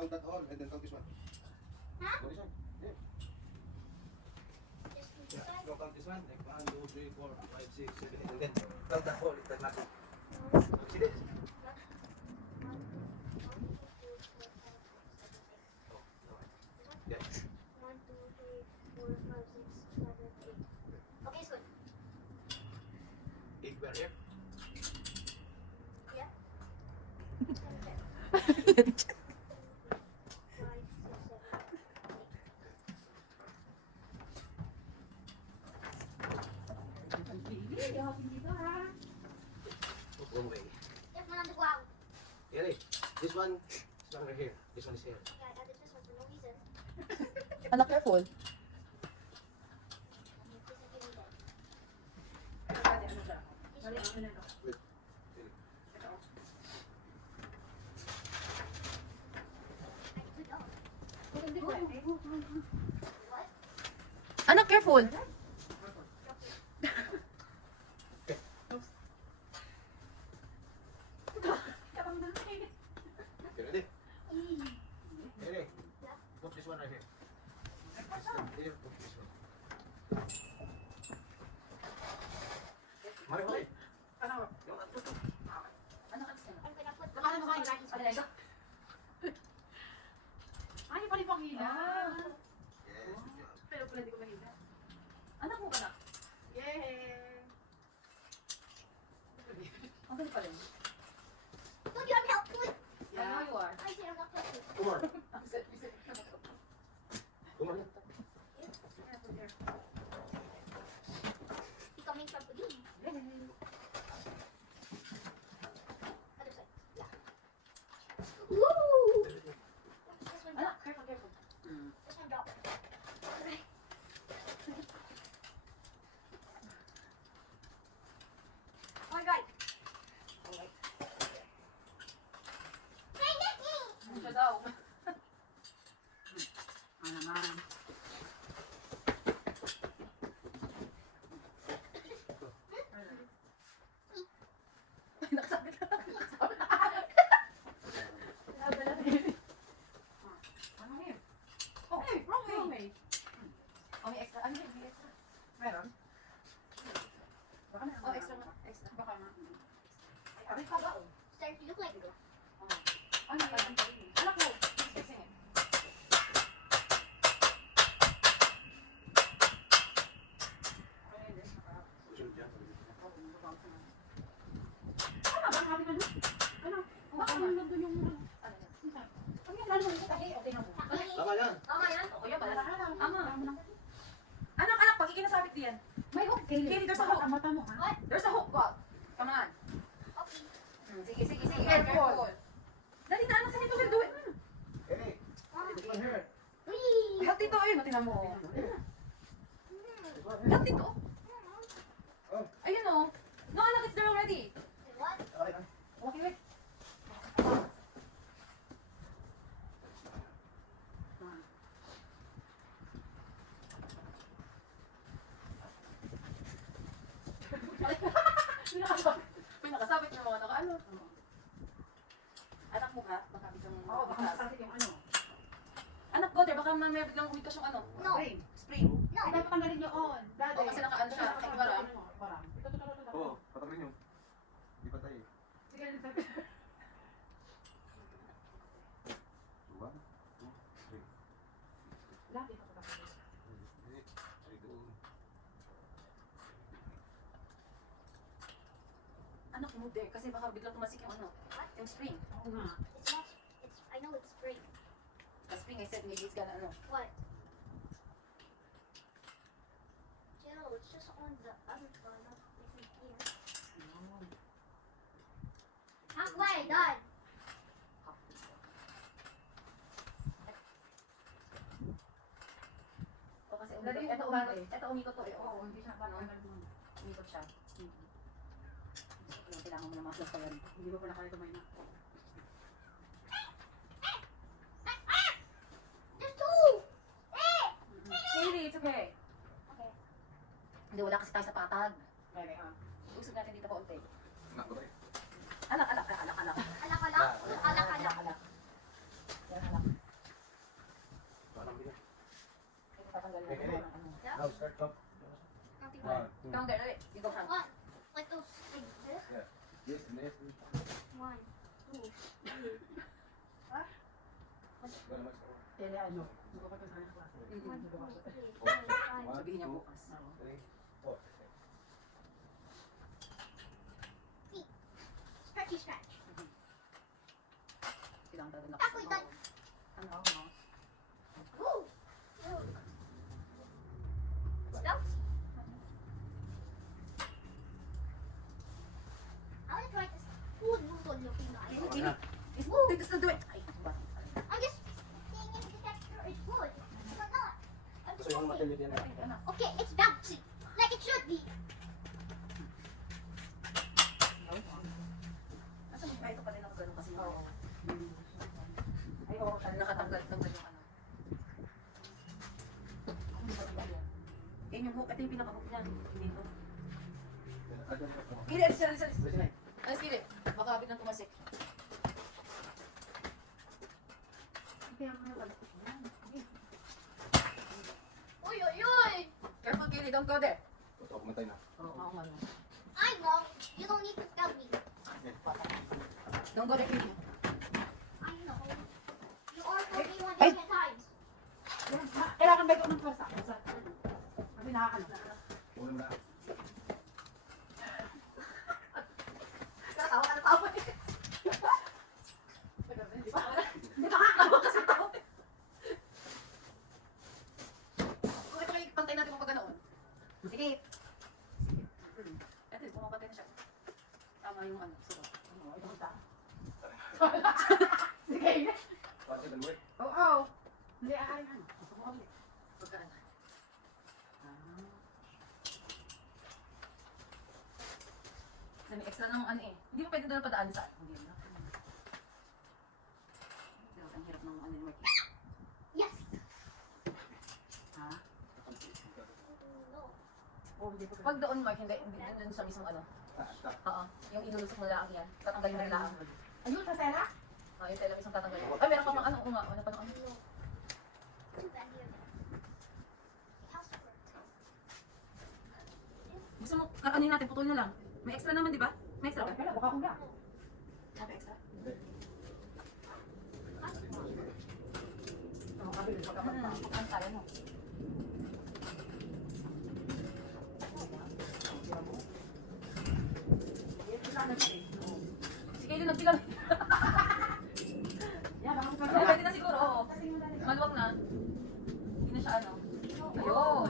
count that all and then count this one. Huh? Go this one. Yeah. Yeah. Go count this one. Like one, two, three, four, five, six, seven, eight, and then count that all. It's like nothing. See this? One, two, one, two, three, four, five, six, seven, eight. Oh, no. This one? Yeah. One, two, three, four, five, six, seven, eight. Okay, it's good. Eight were here. Yeah. Seven, ten. Five, six, seven, eight. Wrong way. Yes, man, on the ground. Here, this one, right here. This one is here. I added this one for no reason. Anak, careful. This is giving that. This one. I took it off. What? Anak, careful. Okay, ready? Ready? Yeah. Put this one right here. Here, put this one. Mari, mari. Anak, I'm gonna put Nakala mo kayo, guys. Ano Ano Ay, pali pang hila. Yes, good job. Pero pala di ko mahila. Anak mo ba na? Yay! Ang galing pa rin. Dude, you have to help me. I know you are. I said I'm not helping. Come on. Ang set, set. Come on. He coming from Pudin. Other side. Yeah. Woo! This one Anak, drop. careful, careful. This one drop. Alright. Alright. Alright. Hey, Nicky! Ano siya daw? Ano naman. Nakasabit ka. Ano yun? Okay, wrong way. Wrong way. Oh, may extra. Ano yun? May extra. Meron? Baka meron. Oh, extra. Extra. Baka nga. Ay, aray ka ba? oh? Starting to look like a girl. Ano ba? Anak mo. Sing it. Susunod yan. Ano ba? Sabi ka na? Ano? Baka nung nandun yung... Ano yan? Ano yan? Lalo mo Tahi, okay na mo. Tama yan. Tama yan. O, kuya, bala. Ama. Anak, anak, ikinasabit diyan. May hook, Kaylee. Kaylee, there's a hook. mata mo, ha? What? There's a hook, God. Come on. Okay. Hmm, Sige, sige, sige. Careful. Careful. Dali na, anak, sa nito, we'll do it. This one here. Whee! Help dito, ayun, o, tingnan mo. Help dito. Oh. Ayun, o. No, anak, it's there already. What? Okay, okay. Okay, wait. May nakasabit. May nakasabit ng mga naka, ano. Anak mo ka? Baka biglang Oo, baka mataas. masakit yung ano. Anak ko, te, baka mamaya biglang umikas yung ano. No. Spring. Spring. No. Ay, dapat tanggalin yung on. Dati. Oo, kasi nakaano siya, Kasi ay, baram. ano, baram. Ito, ito, ito, ito. Oo, patagalin nyo. Di pa tayo. Sige, ito. One, two, three. Ito, ito, ito. Hey, ay, doon. Anak mo, te, kasi baka biglang tumasik yung ano. Yung spring. Oo nga. It's not. It's. I know it's spring. The spring, I said, maybe it's gonna, ano. What? Jill, it's just on the other one, not isn't here. Halfway, done. O kasi umikot. Ito umikot. Ito umikot to. eh. Oo, hindi siya parang ano dun. Umikot siya. Kailangan mo na masas pa yan. Hindi mo pala kaya tumayo na. okay. Okay. Hindi, wala kasi tayo sa patag. Okay, ah. ha? Usog natin dito kaunti. Anak ko ba eh? Alak, alak, alak, alak, alak. Alak, alak, alak, alak, alak. Yan, alak. Walang bigat. Tatanggal na. Now, start up. Come get it. You go front. One. Like those, like this? Yeah. This and this. One. Two. Three. Huh? Yeah, yeah, I know. You go back Sabihin niya bukas. three, four. Stretchy stretch. Kailangan talaga Ako, itan. Ano ako, mouse? Woo! Woo. Let's go. I want to try this food noodle looking guy. Ini, ini. Is, this is the way. Ay, ba? I'm just seeing if the texture is good or not. I'm Gusto yung just material yan. Ay, ano? Okay, it's bouncy. Like it should be. Asa mo? Ay, ito pa rin ako ganun kasi. Oo. Ay, oo. Ano, nakatanggal. Tanggal yung ano. Ano ba ito yan? Yan yung hook. Ito yung pinaka-hook niya. Hindi ito. Kili, alis, alis, alis. Alis, kili. Baka biglang tumasik. Kaya mo na Uy, uy, uy! Careful, kili. Don't go there. Ito, kumatay na. Oo, oo, ano. I know. You don't need to tell me. Don't go there, kili. I know. You already told me one Ay! million times. Kailangan ba ito ng pwersa? Sabi nakakano. Ulam na. Katawa ka na tawa eh. Di ba? Hindi ba kakatawa kasi tawa eh. Kung ito kayo, pantay natin mo pag ganoon. Sige. Ito, pumapatay na siya. Tama yung ano. Sige. Oo, ito kita. Sige. Pati ng work. Oo. Hindi, aaring ano. Gusto ko ulit. Pagkaan. May extra ng ano eh. Hindi mo pwede doon padaan sa Hindi na. Pero ang hirap ng ano yung work. eh. Yes. Ha? No. Oo, hindi ko Pag doon Mark, hindi, hindi doon sa mismong ano. Oo. Yung inulusok mo lang yan. Tatanggalin mo lang. Ayun, sa tela? Oo, yung tela mismong tatanggalin mo. Ay, meron ka pang ano. Oo nga, wala pa ng ano. Gusto mo, kakanin natin, putol na lang. May extra naman, di ba? May extra ba? Kaya, baka kung na. May extra? Oo, ang kaya mo. Nagbilang. Yan, baka. Oh, pwede na siguro, oo. Dali. Maluwag na. Hindi na siya ano. Ayun. Oh!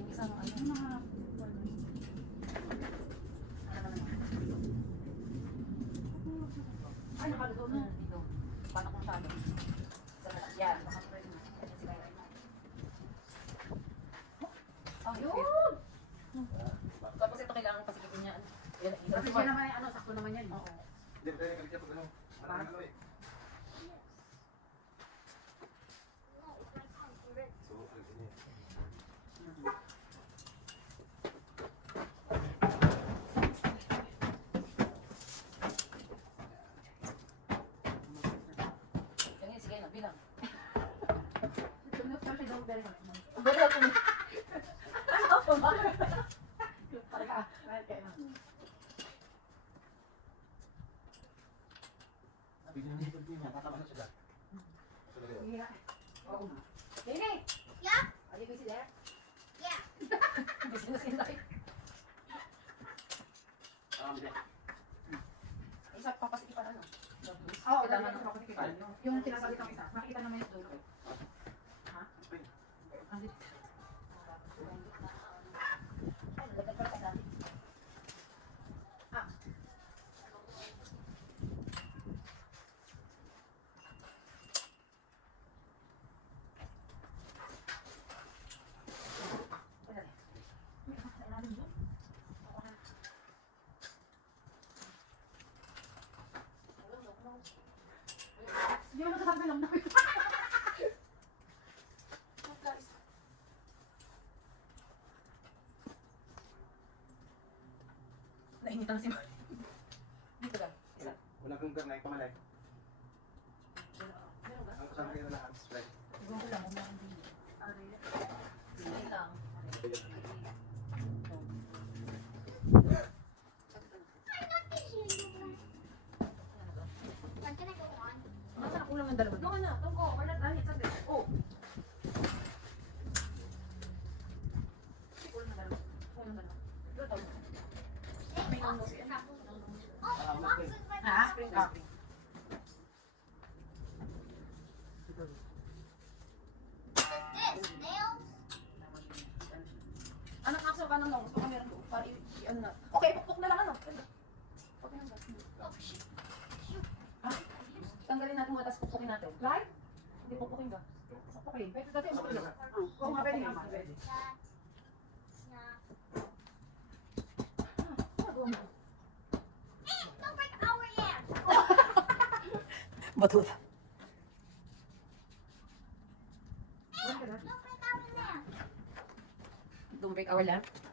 Yung isang ano. Yung mga... Ano naman. Ay, nakaluto na. Hmm, dito. Panak masyado. Isa na lang. Yan. Baka pwede na. Yan si Kaya. Ayun! Tapos ito kailangan pasikipin niya. Yan, yan. Kasi siya naman, ano, sakto naman yan. Oo. Hindi, pwede ka pag ano. Parang ano eh. No, it's my time for it. So, ano yun eh. Yan yun, sige na, bilang. Sunod siya daw, very much. Bali ako ni. Ano ako ba? Talaga, kahit kaya na. Bigyan mo dito din yan. Tatama na siya dyan. So, lagay yun. Hira. Oo. Nene! Yeah? Are you busy there? Yeah. Business in life. Ah, bigyan. Isa, papasikipan ano? Oo, Kailangan kailangan ng- ako makikita. Yung sinasabi ng isa, makikita naman yung dulo. Ha? Spring. Andi. Lagyan ko lang natin. Ah. Wala rin. Sa ilalim doon. Hindi mo nasasabi lang namin. Nainitan na si. Dito ba? Isa. Wala kang garnay, pamalay. Meron ba? Ang kasama kayo na lahat, spray. Siguro ko lang, kung meron din. Ha? Spring, Ah. spring. This, nails. Anak, akso ka nang long. Baka meron doon. Para i- i- ano na. Okay, pukpuk na lang ano. Okay lang ba? Oh, shoot. Tanggalin natin muna, tapos pukpukin natin. Right? Hindi pukpukin ba? Okay. Pwede dati mo lang. Oo nga, pwede nga. Pwede. That. Nah. Hey, don't break our hand. Batut. Don't break our lamp. Don't break our lamp.